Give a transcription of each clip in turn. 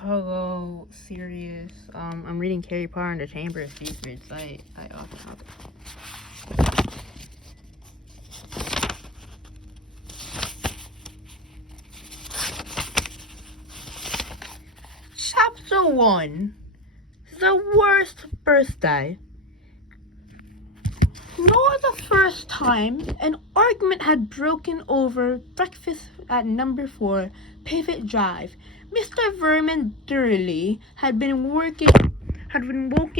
Hello, Sirius. I'm reading Harry Potter and the Chamber of Secrets. I often have Chapter 1. The Worst Birthday. Nor the first time an argument had broken over breakfast at number 4 Pivot Drive. Mr. Vernon Durley had been woken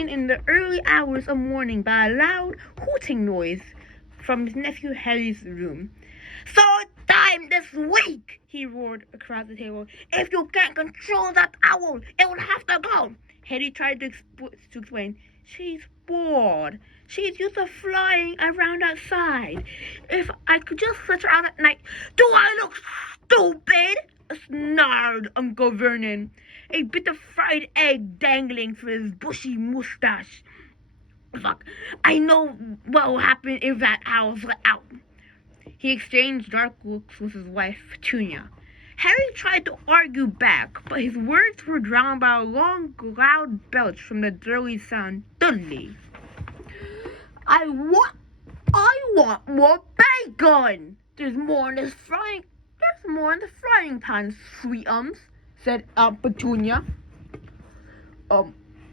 in the early hours of morning by a loud hooting noise from his nephew Harry's room. "Third time this week!" he roared across the table. "If you can't control that owl, it will have to go." Harry tried to explain. "She's bored. She's used to flying around outside. If I could just let her out at night." "Do I look stupid?" snarled Uncle Vernon, a bit of fried egg dangling through his bushy mustache. "Fuck, I know what will happen if that owl's let out." He exchanged dark looks with his wife, Petunia. Harry tried to argue back, but his words were drowned by a long, loud belch from the Durley son, Dudley. I want more bacon! There's more in the frying pan, sweetums," said Aunt Petunia,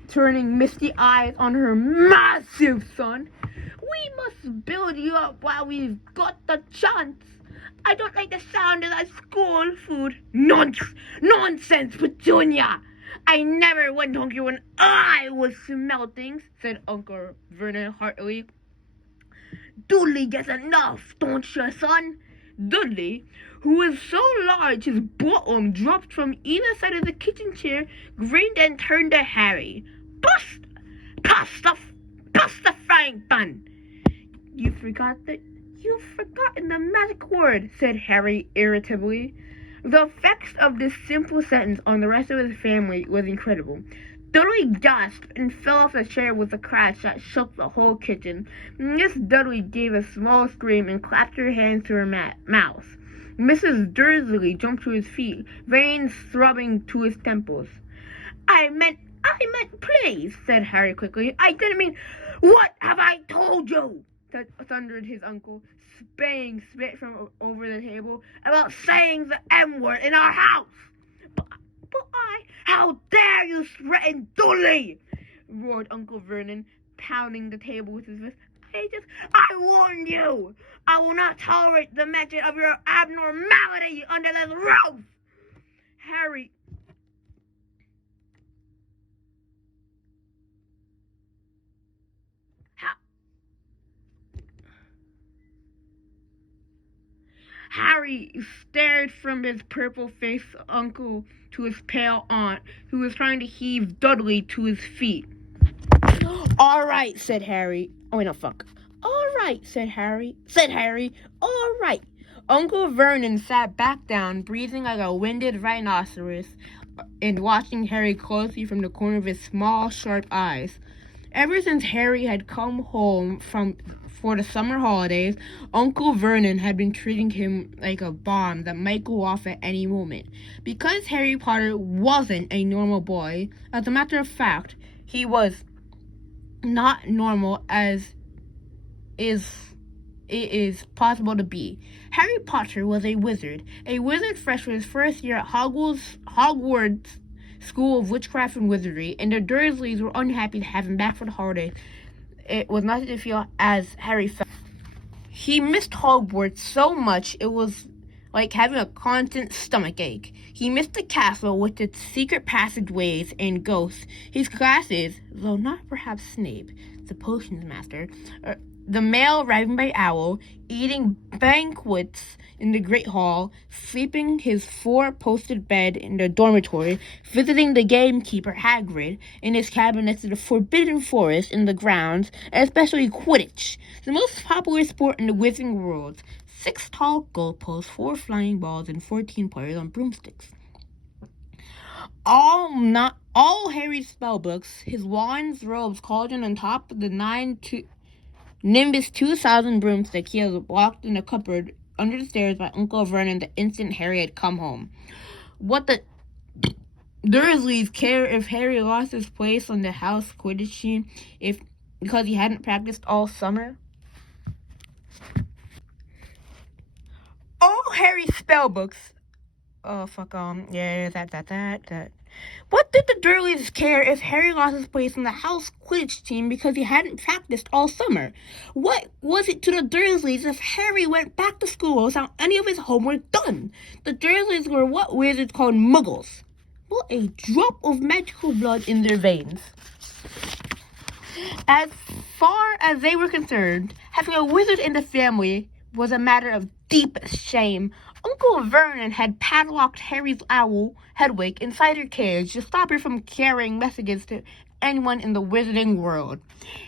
turning misty eyes on her massive son. "We must build you up while we've got the chance. I don't like the sound of that school food." Nonsense, Petunia! I never went hungry when I was smelting," said Uncle Vernon heartily. "Dudley gets enough, don't you, son?" Dudley, who was so large his bottom dropped from either side of the kitchen chair, grinned and turned to Harry. Pass the frying pan." You've forgotten the magic word," said Harry irritably. The effects of this simple sentence on the rest of his family was incredible. Dudley gasped and fell off the chair with a crash that shook the whole kitchen. Miss Dudley gave a small scream and clapped her hands to her mouth. Mrs. Dursley jumped to his feet, veins throbbing to his temples. I meant please," said Harry quickly. "I didn't mean—" "What have I told you?" thundered his uncle, spitting spit from over the table, "about saying the M-word in our house?" But "How dare you threaten Dudley?" roared Uncle Vernon, pounding the table with his fist. I warned you! I will not tolerate the mention of your abnormality under this roof!" Harry stared from his purple-faced uncle to his pale aunt, who was trying to heave Dudley to his feet. "All right," said Harry. "Oh, wait, no, fuck. All right," said Harry. "All right." Uncle Vernon sat back down, breathing like a winded rhinoceros, and watching Harry closely from the corner of his small, sharp eyes. Ever since Harry had come home for the summer holidays, Uncle Vernon had been treating him like a bomb that might go off at any moment. Because Harry Potter wasn't a normal boy, as a matter of fact, he was not normal as it is possible to be. Harry Potter was a wizard fresh from his first year at Hogwarts School of Witchcraft and Wizardry, and the Dursleys were unhappy to have him back for the holidays. It was not to feel as Harry felt. He missed Hogwarts so much it was like having a constant stomach ache. He missed the castle with its secret passageways and ghosts, his classes, though not perhaps Snape, the potions master, the mail arriving by owl, eating banquets in the Great Hall, sleeping his 4-posted bed in the dormitory, visiting the gamekeeper Hagrid in his cabin next to the Forbidden Forest in the grounds, and especially Quidditch, the most popular sport in the Wizarding world. 6 tall goalposts, 4 flying balls, and 14 players on broomsticks. All Harry's spellbooks, his wands, robes, cauldron, on top of the Nimbus 2000 broomstick he had locked in a cupboard under the stairs by Uncle Vernon the instant Harry had come home. What the Dursleys care if Harry lost his place on the house Quidditch team because he hadn't practiced all summer? All Harry's spellbooks. Oh, fuck, yeah, that. What did the Dursleys care if Harry lost his place on the house Quidditch team because he hadn't practiced all summer? What was it to the Dursleys if Harry went back to school without any of his homework done? The Dursleys were what wizards called muggles. Not a drop of magical blood in their veins. As far as they were concerned, having a wizard in the family was a matter of deep shame. Uncle Vernon had padlocked Harry's owl, Hedwig, inside her cage to stop her from carrying messages to anyone in the wizarding world.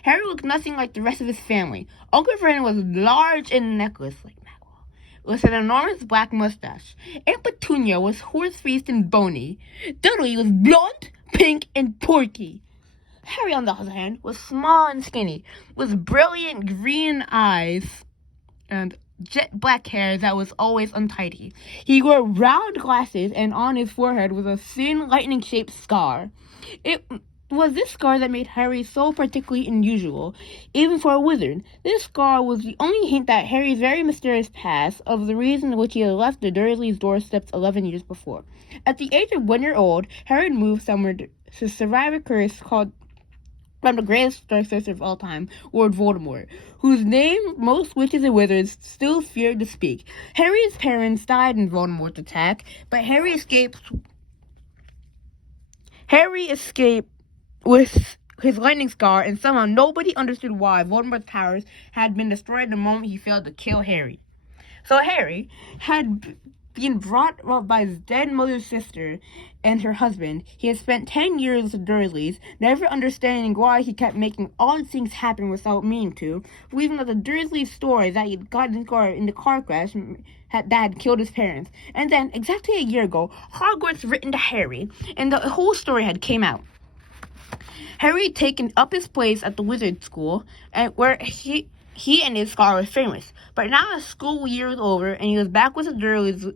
Harry looked nothing like the rest of his family. Uncle Vernon was large in necklace, with an enormous black mustache. Aunt Petunia was horse-faced and bony. Dudley was blonde, pink, and porky. Harry, on the other hand, was small and skinny, with brilliant green eyes and jet black hair that was always untidy. He wore round glasses, and on his forehead was a thin, lightning-shaped scar. It was this scar that made Harry so particularly unusual, even for a wizard. This scar was the only hint that Harry's very mysterious past of the reason which he had left the Dursleys' doorsteps 11 years before. At the age of 1 year old, Harry had moved somewhere to survive a curse called from the greatest Dark Sorcerer of all time, Lord Voldemort, whose name most witches and wizards still feared to speak. Harry's parents died in Voldemort's attack, but Harry escaped with his lightning scar, and somehow nobody understood why Voldemort's powers had been destroyed the moment he failed to kill Harry. So Harry had been brought up by his dead mother's sister and her husband. He had spent 10 years with the Dursleys, never understanding why he kept making odd things happen without meaning to, believing that the Dursley story that he'd gotten in the car crash that had killed his parents. And then, exactly a year ago, Hogwarts written to Harry, and the whole story had came out. Harry had taken up his place at the wizard school, and where he and his scar was famous. But now the school year was over, and he was back with the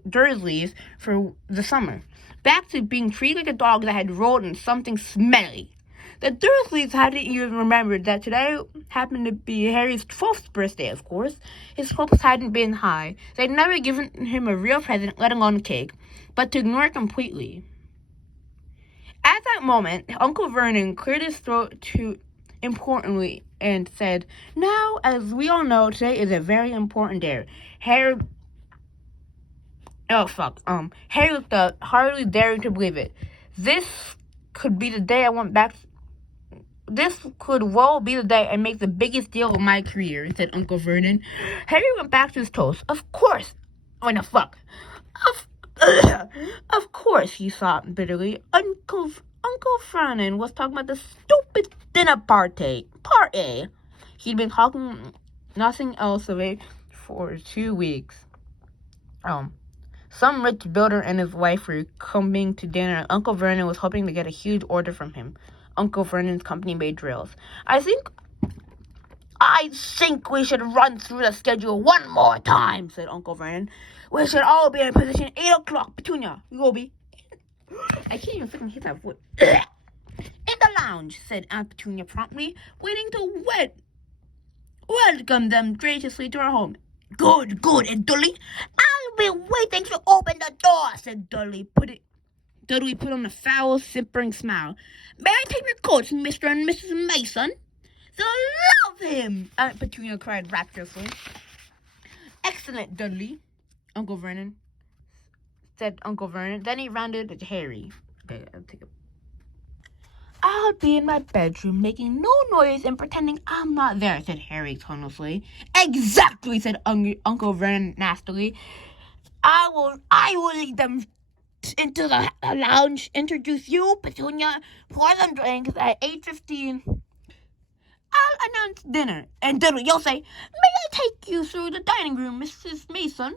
Dursleys for the summer. Back to being treated like a dog that had rolled in something smelly. The Dursleys hadn't even remembered that today happened to be Harry's 12th birthday, of course. His hopes hadn't been high. They'd never given him a real present, let alone a cake, but to ignore it completely. At that moment, Uncle Vernon cleared his throat importantly and said, "Now, as we all know, today is a very important day." Harry looked up, hardly daring to believe it. This could be the day I went back. This could well be the day I make the biggest deal of my career, said Uncle Vernon. Harry went back to his toast. Of course. What the fuck? Of course, he thought bitterly. Uncle Vernon was talking about the stupid dinner party. He'd been talking nothing else of it for 2 weeks. Some rich builder and his wife were coming to dinner, and Uncle Vernon was hoping to get a huge order from him. Uncle Vernon's company made drills. I think we should run through the schedule one more time, said Uncle Vernon. We should all be in position at 8 o'clock. Petunia, you will be. I can't even freaking hit that voice. In the lounge, said Aunt Petunia promptly, waiting to welcome them graciously to our home. Good, and Dudley, I'll be waiting to open the door, said Dudley. Dudley put on a foul, simpering smile. May I take your coats, Mr. and Mrs. Mason? They'll love him, Aunt Petunia cried rapturously. Excellent, Dudley, said Uncle Vernon. Then he rounded to Harry. Okay, I'll be in my bedroom making no noise and pretending I'm not there, said Harry tonelessly. Exactly, said Uncle Vernon nastily. I will lead them into the lounge, introduce you, Petunia, pour them drinks at 8:15. I'll announce dinner, and Dudley, you'll say, "May I take you through the dining room, Mrs. Mason?"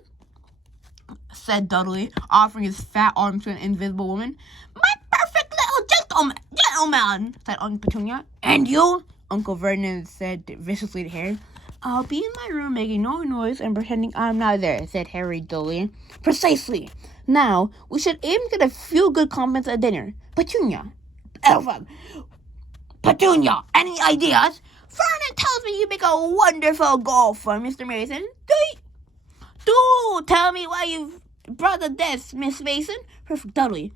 said Dudley, offering his fat arm to an invisible woman. "My perfect little gentleman, said Aunt Petunia. And you, Uncle Vernon said viciously to Harry. I'll be in my room making no noise and pretending I'm not there, said Harry dully. Precisely. Now, we should aim to get a few good compliments at dinner. Petunia. Oh, fuck. Petunia, any ideas? Vernon tells me you make a wonderful golfer, Mr. Mason. Do tell me why you've brought this, Miss Mason. Perfect, totally.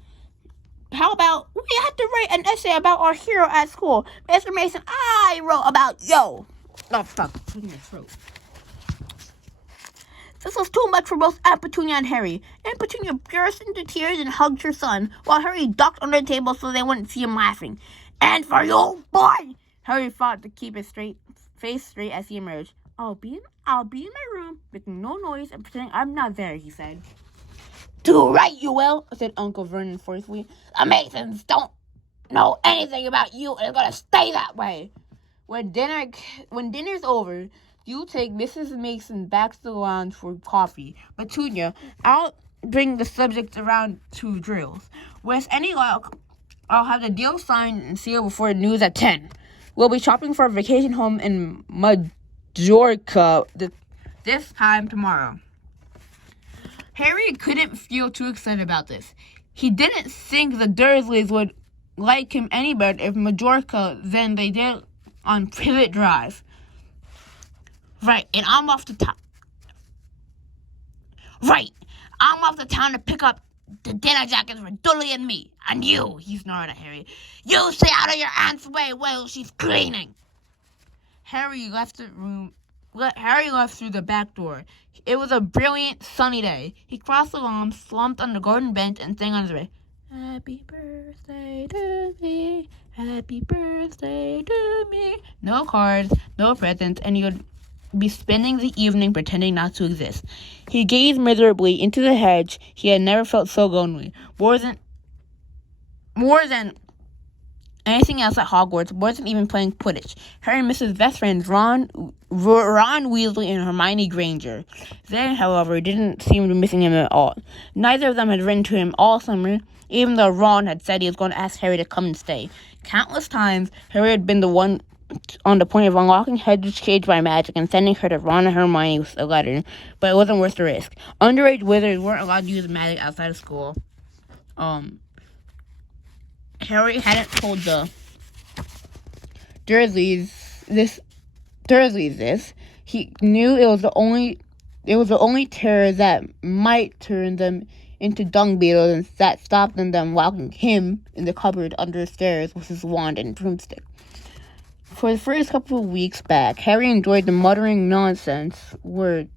How about we have to write an essay about our hero at school? Mr. Mason, I wrote about yo. Oh, fuck. Clean your throat. This was too much for both Aunt Petunia and Harry. Aunt Petunia burst into tears and hugged her son, while Harry ducked under the table so they wouldn't see him laughing. And for you, boy! Harry fought to keep his face straight as he emerged. I'll be in my room, making no noise and pretending I'm not there, he said. Do right, you will, said Uncle Vernon forcefully. The Masons don't know anything about you, and it's gonna stay that way. When dinner's over, you take Mrs. Mason back to the lounge for coffee. Petunia, I'll bring the subject around to drills. With any luck, I'll have the deal signed and sealed before the news at 10. We'll be shopping for a vacation home in Majorca this time tomorrow. Harry couldn't feel too excited about this. He didn't think the Dursleys would like him any better if Majorca than they did on Privet Drive. Right, and I'm off to town. To pick up the dinner jackets for Dudley and me. And you, he snarled at Harry. You stay out of your aunt's way while she's cleaning. Harry left through the back door. It was a brilliant, sunny day. He crossed the lawn, slumped on the garden bench, and sang on his way. Happy birthday to me. Happy birthday to me. No cards, no presents, and he would be spending the evening pretending not to exist. He gazed miserably into the hedge. He had never felt so lonely. More than anything else at Hogwarts, wasn't even playing Quidditch. Harry missed his best friends, Ron Weasley and Hermione Granger. They, however, didn't seem to be missing him at all. Neither of them had written to him all summer, even though Ron had said he was going to ask Harry to come and stay. Countless times, Harry had been the one on the point of unlocking Hedwig's cage by magic and sending her to Ron and Hermione with a letter, but it wasn't worth the risk. Underage wizards weren't allowed to use magic outside of school. Harry hadn't told the Dursleys this. He knew it was the only terror that might turn them into dung beetles and that stopped them locking him in the cupboard under the stairs with his wand and broomstick. For the first couple of weeks back, Harry enjoyed the muttering nonsense words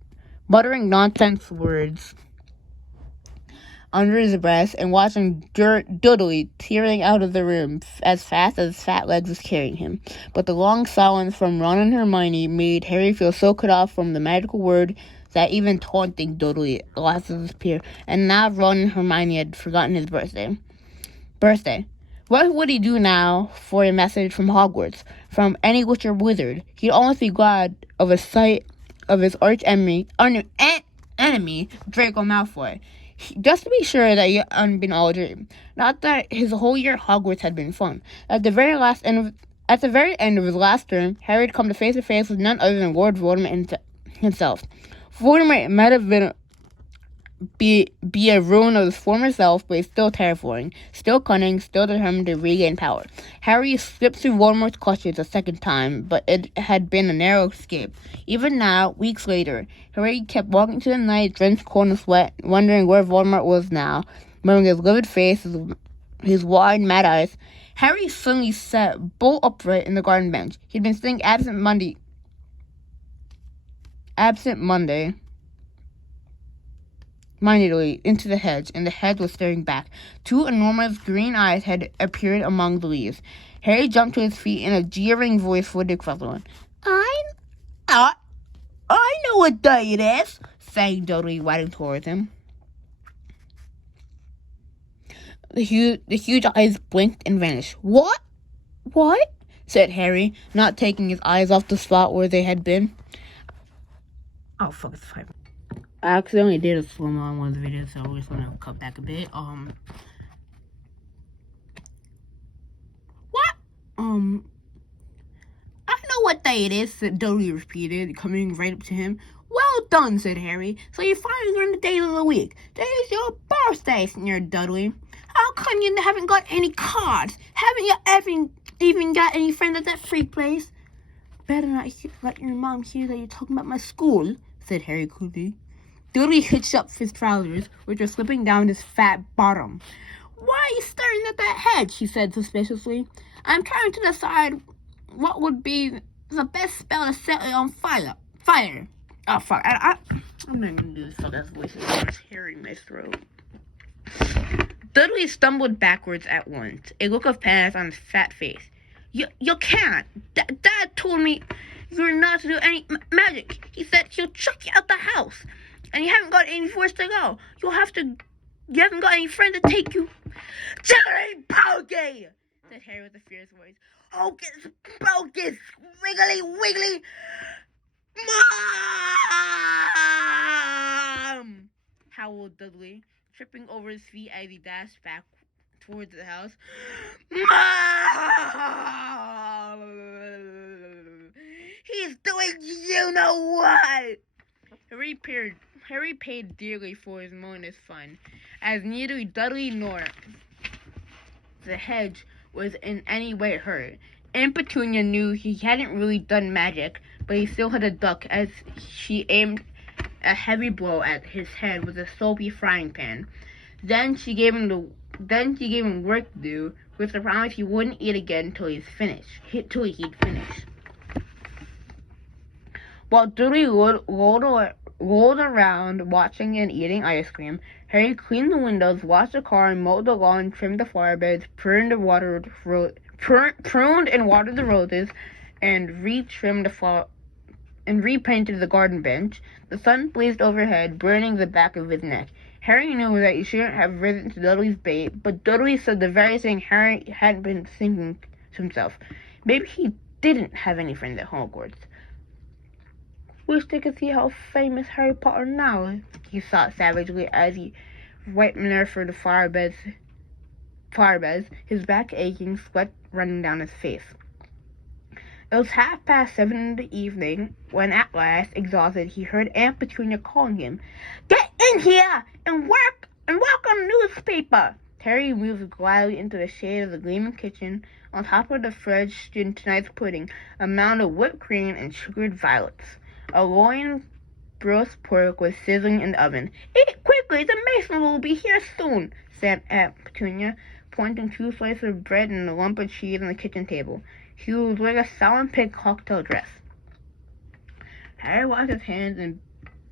under his breath and watching Dudley tearing out of the room as fast as his fat legs was carrying him. But the long silence from Ron and Hermione made Harry feel so cut off from the magical word that even taunting Dudley lost his appeal. And now Ron and Hermione had forgotten his birthday. What would he do now for a message from Hogwarts, from any witch or wizard? He'd almost be glad of a sight of his arch enemy, Draco Malfoy. Just to be sure that he hadn't been all a dream. Not that his whole year at Hogwarts had been fun. At the very end of his last term, Harry had come to face with none other than Lord Voldemort himself. Voldemort might have been be a ruin of his former self, but he's still terrifying, still cunning, still determined to regain power. Harry slipped through Voldemort's clutches a second time, but it had been a narrow escape. Even now, weeks later, Harry kept walking through the night, drenched cold and sweat, wondering where Voldemort was now, remembering his livid face, his wide, mad eyes. Harry suddenly sat bolt upright in the garden bench. He'd been sitting absent-mindedly into the hedge, and the hedge was staring back. Two enormous green eyes had appeared among the leaves. Harry jumped to his feet in a jeering voice for Dick Fessenden. I know what day it is, sang Dudley, riding towards him. The huge eyes blinked and vanished. What? Said Harry, not taking his eyes off the spot where they had been. Oh, fuck, it's 5. I accidentally did a slow-mo on one of the videos, so we're just gonna cut back a bit. What? I know what day it is, said Dudley repeated, coming right up to him. Well done, said Harry. So you finally learned the days of the week. Today's your birthday, sneered Dudley. How How come you haven't got any cards? Haven't you even got any friends at that freak place? Better not let your mom hear that you're talking about my school, said Harry coolly. Dudley hitched up his trousers, which were slipping down his fat bottom. Why are you staring at that hedge? She said suspiciously. I'm trying to decide what would be the best spell to set it on fire. Oh, fuck. I'm not gonna do this fucking voice. It's tearing my throat. Dudley stumbled backwards at once, a look of panic on his fat face. You can't. Dad told me you're not to do any magic. He said he'll chuck you out the house. And you haven't got anywhere to go. You haven't got any friends to take you. Jiggly Pokey! Said Harry with a fierce voice. Hocus Pocus! Wiggly Wiggly! Mom! Howled Dudley, tripping over his feet as he dashed back towards the house. Mom! He's doing you know what! Harry paid dearly for his momentous fun, as neither Dudley nor the hedge was in any way hurt. Aunt Petunia knew he hadn't really done magic, but he still had a duck as she aimed a heavy blow at his head with a soapy frying pan. Then she gave him work to do, with the promise he wouldn't eat again till he'd finished. While Dudley rolled around watching and eating ice cream, Harry cleaned the windows, washed the car, mowed the lawn, trimmed the flower beds, pruned and watered the roses, and repainted the garden bench. The sun blazed overhead, burning the back of his neck. Harry knew that he shouldn't have risen to Dudley's bait, but Dudley said the very thing Harry hadn't been thinking to himself. Maybe he didn't have any friends at Hogwarts. Wish they could see how famous Harry Potter now, he thought savagely as he wiped manure for the flower beds, his back aching, sweat running down his face. It was 7:30 in the evening when at last, exhausted, he heard Aunt Petunia calling him. Get in here and work on the newspaper! Harry moved gladly into the shade of the gleaming kitchen. On top of the fridge stood tonight's pudding, a mound of whipped cream and sugared violets. A loin roast pork was sizzling in the oven. Eat quickly, the mason will be here soon, said Aunt Petunia, pointing 2 slices of bread and a lump of cheese on the kitchen table. She was wearing a Salmon Pig cocktail dress. Harry washed his hands and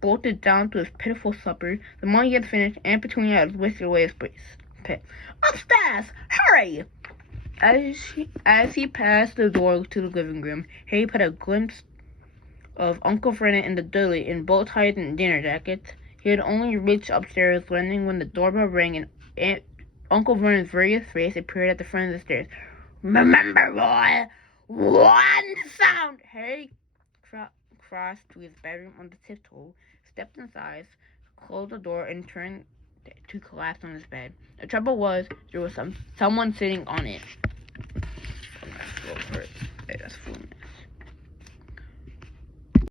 bolted down to his pitiful supper. The moment he had finished, Aunt Petunia had whisked away his pit. Upstairs! Hurry! As he passed the door to the living room, Harry caught a glimpse of Uncle Vernon and the Dudley in bow ties and dinner jackets. He had only reached upstairs landing when the doorbell rang and Uncle Vernon's various face appeared at the front of the stairs. Remember, boy, one sound! Harry crossed to his bedroom on the tiptoe, stepped inside, closed the door, and turned to collapse on his bed. The trouble was, there was someone sitting on it. That's full.